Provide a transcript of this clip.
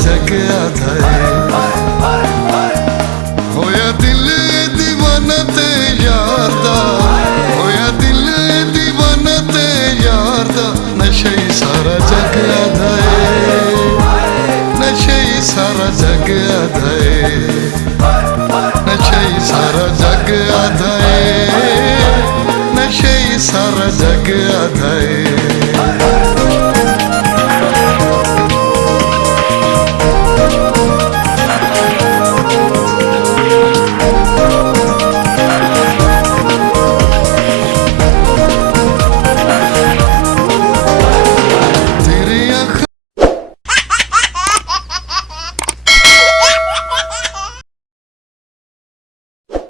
जग आधा होया दिल दीवाना ते यार दा होया दिल दीवाना ते यार दा नशा ही सारा जग आधा नशा ही सारा जग आधा नशा ही सारा जग आधा नशा ही सारा जग आधा